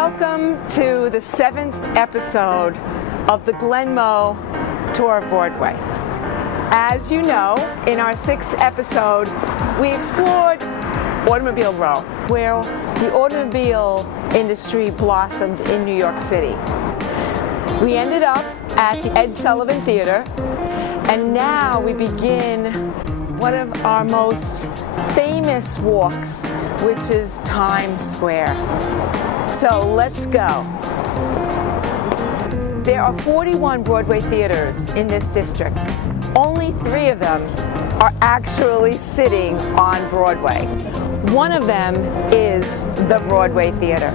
Welcome to the 7th episode of the Glenmo Tour of Broadway. As you know, in our 6th episode, we explored Automobile Row, where the automobile industry blossomed in New York City. We ended up at the Ed Sullivan Theater, and now we begin one of our most famous walks, which is Times Square. So let's go. There are 41 Broadway theaters in this district. Only 3 of them are actually sitting on Broadway. One of them is the Broadway Theater.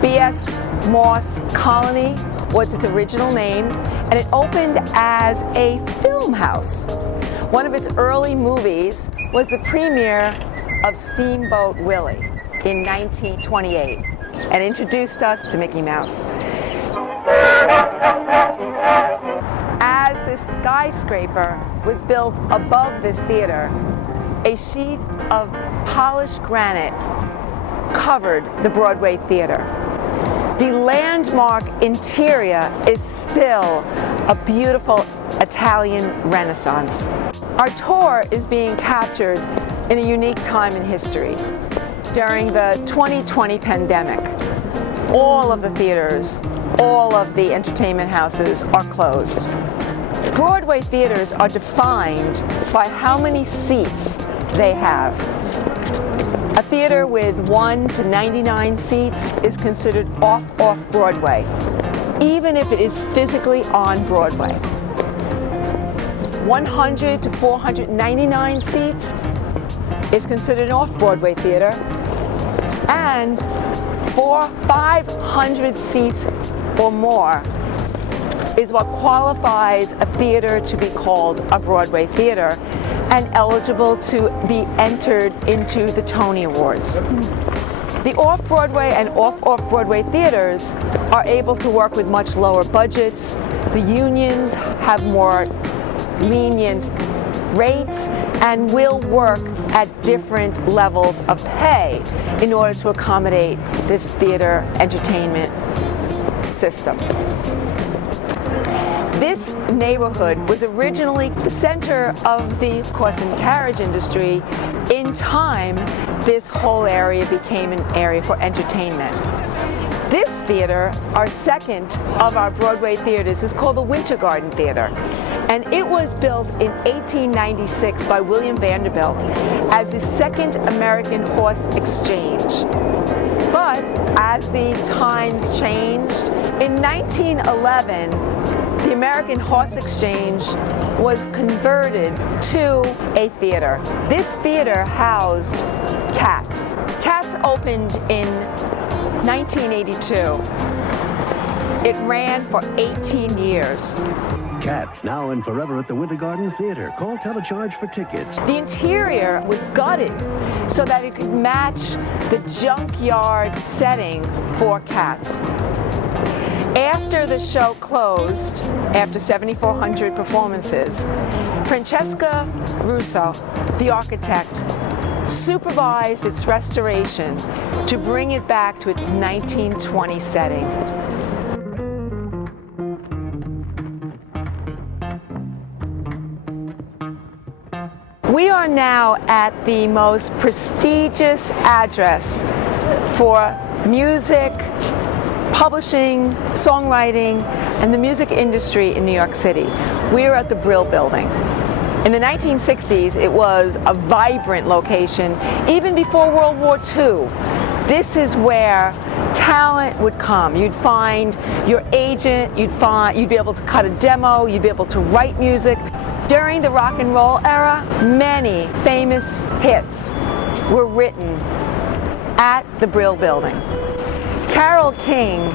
B.S. Moss Colony was its original name, and it opened as a film house. One of its early movies was the premiere of Steamboat Willie in 1928 and introduced us to Mickey Mouse. As this skyscraper was built above this theater, a sheath of polished granite covered the Broadway Theater. The landmark interior is still a beautiful Italian Renaissance. Our tour is being captured in a unique time in history. During the 2020 pandemic, all of the theaters, all of the entertainment houses are closed. Broadway theaters are defined by how many seats they have. A theater with 1 to 99 seats is considered off-Broadway, even if it is physically on Broadway. 100 to 499 seats is considered an off-Broadway theater, and 500 seats or more is what qualifies a theater to be called a Broadway theater and eligible to be entered into the Tony Awards. The off-Broadway and off-Broadway theaters are able to work with much lower budgets. The unions have more lenient rates and will work at different levels of pay in order to accommodate this theater entertainment system. This neighborhood was originally the center of the horse and carriage industry. In time, this whole area became an area for entertainment. This theater, our second of our Broadway theaters, is called the Winter Garden Theater. And it was built in 1896 by William Vanderbilt as the second American horse exchange. But as the times changed, in 1911, the American Horse Exchange was converted to a theater. This theater housed Cats. Cats opened in 1982. It ran for 18 years. Cats now and forever at the Winter Garden Theater. Call Telecharge for tickets. The interior was gutted so that it could match the junkyard setting for Cats. After the show closed, after 7,400 performances, Francesca Russo, the architect, supervised its restoration to bring it back to its 1920 setting. We are now at the most prestigious address for music, publishing, songwriting, and the music industry in New York City. We are at the Brill Building. In the 1960s, it was a vibrant location, even before World War II. This is where talent would come. You'd find your agent, you'd be able to cut a demo, you'd be able to write music. During the rock and roll era, many famous hits were written at the Brill Building. Carole King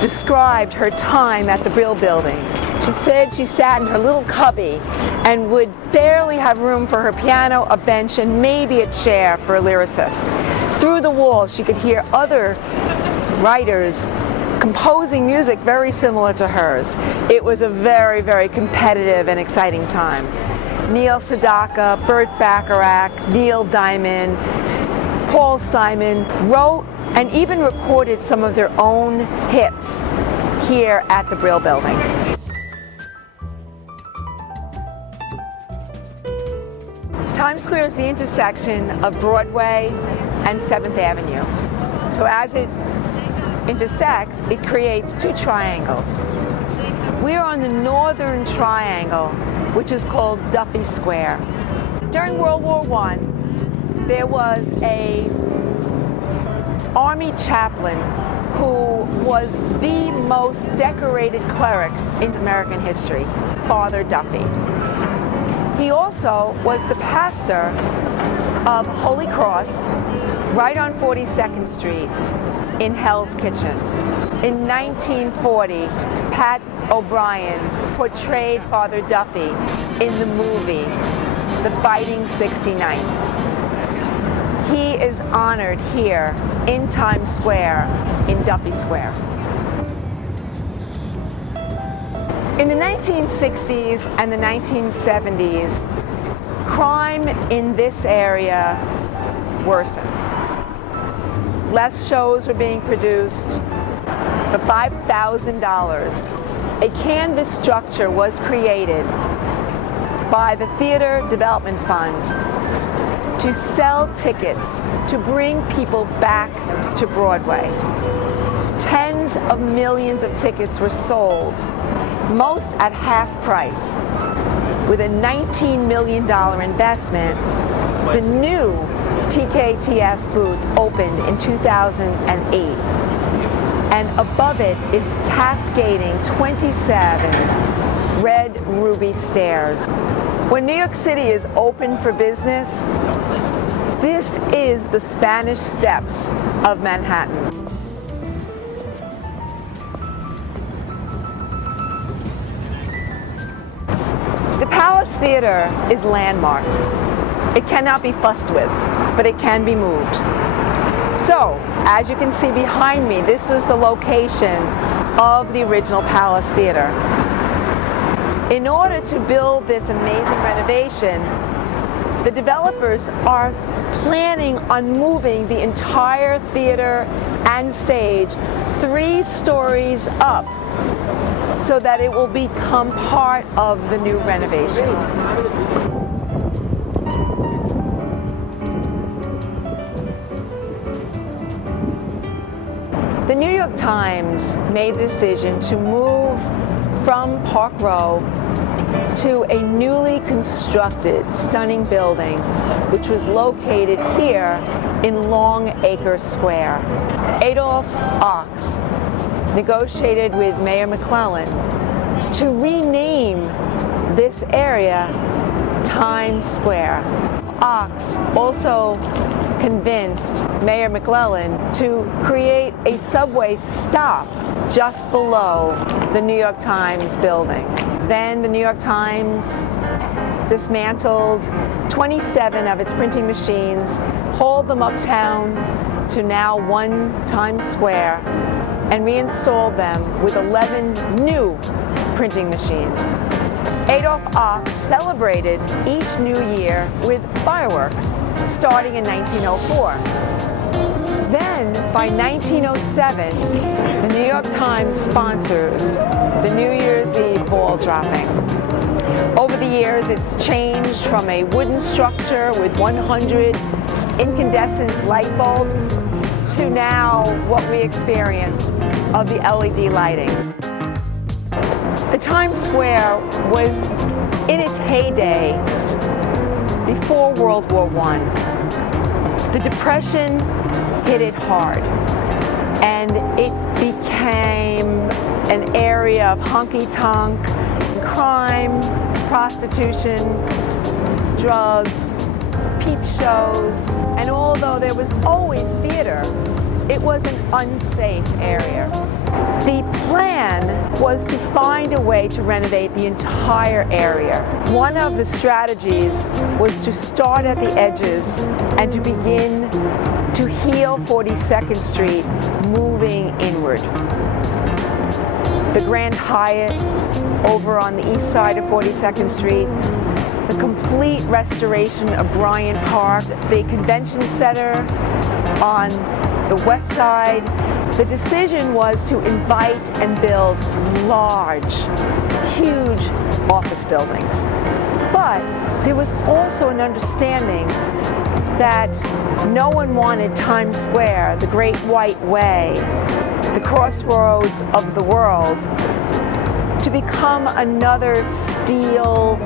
described her time at the Brill Building. She said she sat in her little cubby and would barely have room for her piano, a bench, and maybe a chair for a lyricist. Through the walls, she could hear other writers composing music very similar to hers. It was a very, very competitive and exciting time. Neil Sedaka, Burt Bacharach, Neil Diamond, Paul Simon wrote and even recorded some of their own hits here at the Brill Building. Times Square is the intersection of Broadway and 7th Avenue. So as it intersects, it creates two triangles. We are on the northern triangle, which is called Duffy Square. During World War I, there was an army chaplain who was the most decorated cleric in American history, Father Duffy. He also was the pastor of Holy Cross right on 42nd Street in Hell's Kitchen. In 1940, Pat O'Brien portrayed Father Duffy in the movie The Fighting 69th. He is honored here in Times Square, in Duffy Square. In the 1960s and the 1970s, crime in this area worsened. Less shows were being produced. For $5,000, a canvas structure was created by the Theater Development Fund to sell tickets to bring people back to Broadway. Tens of millions of tickets were sold, most at half price. With a $19 million investment, the new TKTS booth opened in 2008, and above it is cascading 27 red ruby stairs. When New York City is open for business, this is the Spanish Steps of Manhattan. The Palace Theater is landmarked. It cannot be fussed with, but it can be moved. So, as you can see behind me, this was the location of the original Palace Theater. In order to build this amazing renovation, the developers are planning on moving the entire theater and stage 3 stories up so that it will become part of the new renovation. The New York Times made the decision to move from Park Row to a newly constructed, stunning building, which was located here in Long Acre Square. Adolph Ochs negotiated with Mayor McClellan to rename this area Times Square. Ochs also convinced Mayor McClellan to create a subway stop just below the New York Times building. Then the New York Times dismantled 27 of its printing machines, hauled them uptown to now 1 Times Square, and reinstalled them with 11 new printing machines. Adolph Ochs celebrated each new year with fireworks, starting in 1904. Then, by 1907, the New York Times sponsors the New Year's Eve ball dropping. Over the years, it's changed from a wooden structure with 100 incandescent light bulbs to now what we experience of the LED lighting. The Times Square was in its heyday before World War I. The Depression hit it hard, and it became an area of honky-tonk, crime, prostitution, drugs, peep shows, and although there was always theater, it was an unsafe area. The plan was to find a way to renovate the entire area. One of the strategies was to start at the edges and to begin to heal 42nd Street, moving inward. The Grand Hyatt over on the east side of 42nd Street, the complete restoration of Bryant Park, the convention center on the West Side. The decision was to invite and build large, huge office buildings. But there was also an understanding that no one wanted Times Square, the Great White Way, the crossroads of the world, to become another steel,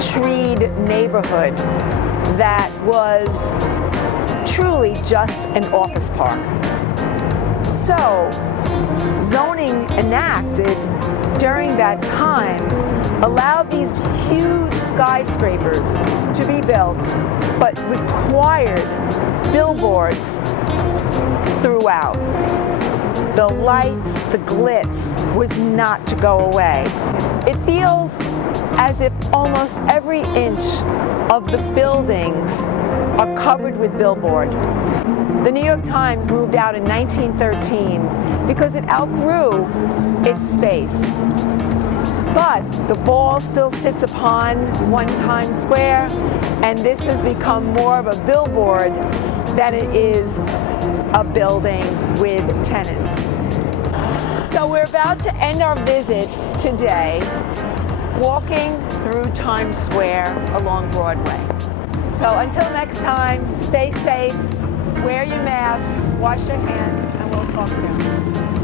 treed neighborhood that was truly just an office park. So, zoning enacted during that time allowed these huge skyscrapers to be built, but required billboards throughout. The lights, the glitz was not to go away. It feels as if almost every inch of the buildings are covered with billboard. The New York Times moved out in 1913 because it outgrew its space. But the ball still sits upon One Times Square, and this has become more of a billboard than it is a building with tenants. So we're about to end our visit today walking through Times Square along Broadway. So until next time, stay safe, wear your mask, wash your hands, and we'll talk soon.